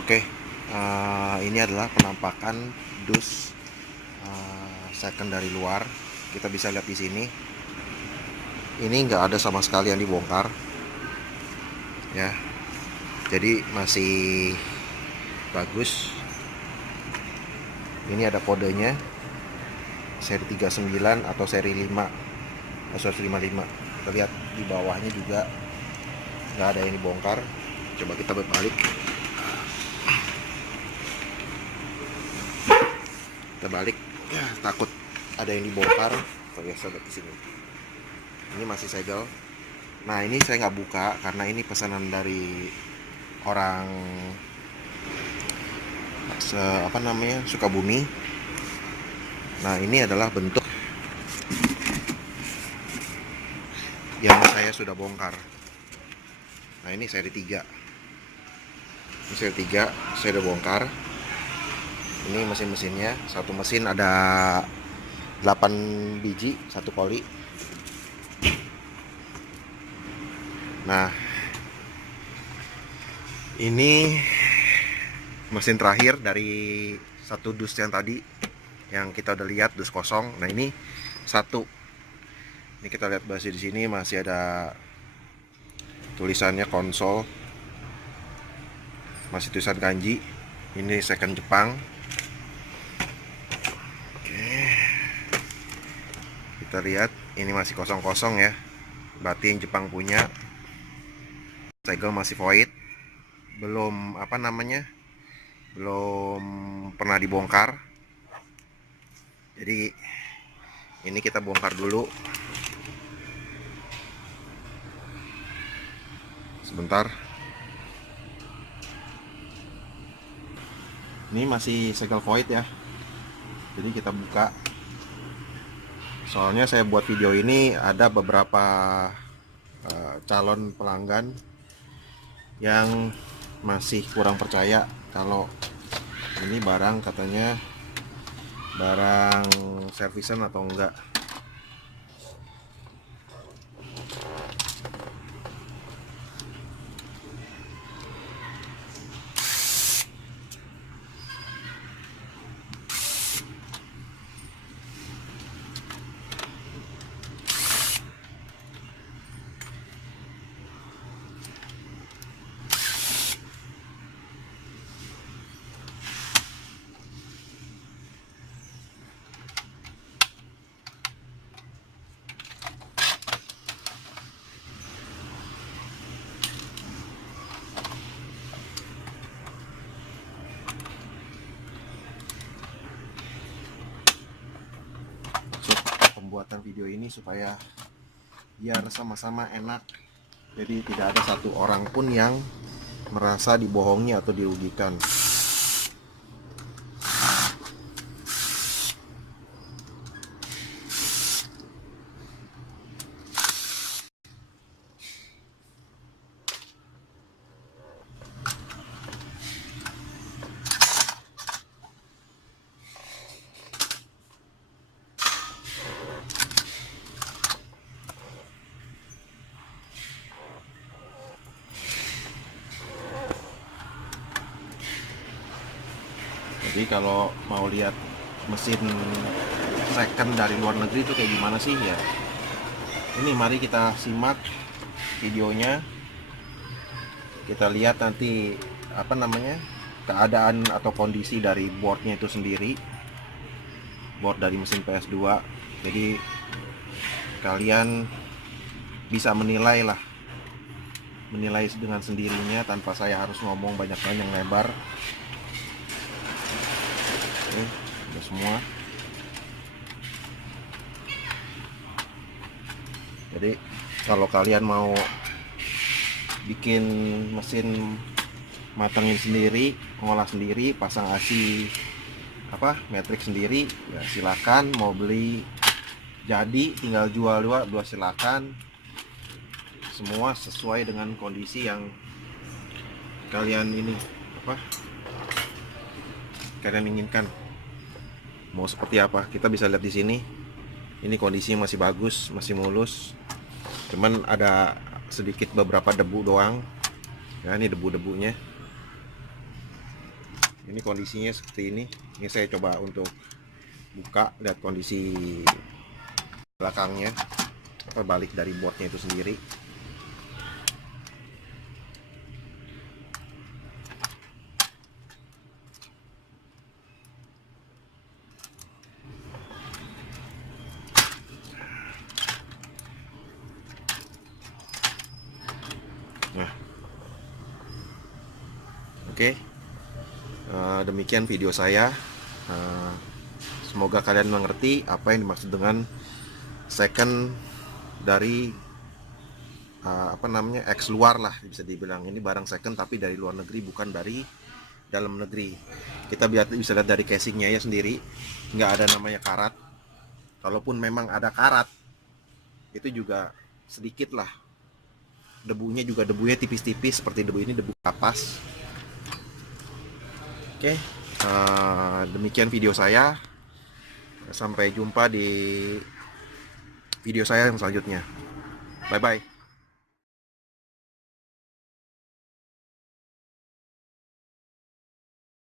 Oke, ini adalah penampakan dus second dari luar. Kita bisa lihat di sini. Ini nggak ada sama sekali yang dibongkar, ya. Jadi masih bagus. Ini ada kodenya, seri 39 atau seri 5, 155. Kita lihat di bawahnya juga nggak ada yang dibongkar. Coba kita berbalik. Kita balik, ya takut ada yang dibongkar. Oke, sobat di sini. Ini masih segel. Nah, ini saya nggak buka karena ini pesanan dari orang Sukabumi. Nah, ini adalah bentuk yang saya sudah bongkar. Nah, ini seri 3. Ini seri 3 saya udah bongkar. Ini mesin-mesinnya, satu mesin ada 8 biji, satu koli. Nah, ini mesin terakhir dari satu dus yang tadi, yang kita udah lihat dus kosong. Nah, ini satu. Ini kita lihat masih di sini masih ada tulisannya konsol, masih tulisan kanji. Ini second Jepang. Oke, kita lihat ini masih kosong-kosong ya. Berarti yang Jepang punya. Segel masih void, belum belum pernah dibongkar. Jadi ini kita bongkar dulu sebentar. Ini masih segel void ya, jadi kita buka. Soalnya saya buat video ini ada beberapa calon pelanggan yang masih kurang percaya kalau ini barang, katanya barang servisan atau enggak. Pembuatan video ini supaya biar sama-sama enak, jadi tidak ada satu orang pun yang merasa dibohongi atau dirugikan. Jadi kalau mau lihat mesin second dari luar negeri itu kayak gimana sih ya, ini mari kita simak videonya. Kita lihat nanti keadaan atau kondisi dari boardnya itu sendiri, board dari mesin PS2. Jadi kalian bisa menilai dengan sendirinya tanpa saya harus ngomong banyak-banyak lebar. Oke, udah semua. Jadi kalau kalian mau bikin mesin, matangin sendiri, ngolah sendiri, pasang AC matrix sendiri, ya silakan. Mau beli jadi tinggal jual dua silakan. Semua sesuai dengan kondisi yang kalian kalian inginkan. Mau seperti apa, kita bisa lihat di sini. Ini kondisi masih bagus, masih mulus. Cuman ada sedikit beberapa debu doang. Ya, ini debu-debunya. Ini kondisinya seperti ini. Ini saya coba untuk buka, lihat kondisi belakangnya, balik dari boardnya itu sendiri. Nah, oke. Demikian video saya. Semoga kalian mengerti apa yang dimaksud dengan second dari ex luar lah, bisa dibilang. Ini barang second tapi dari luar negeri, bukan dari dalam negeri. Kita bisa lihat dari casingnya ya sendiri, nggak ada namanya karat. Kalaupun memang ada karat, itu juga sedikit lah. Debunya tipis-tipis, seperti debu ini, debu kapas. Oke, demikian video saya. Sampai jumpa di video saya yang selanjutnya. Bye bye.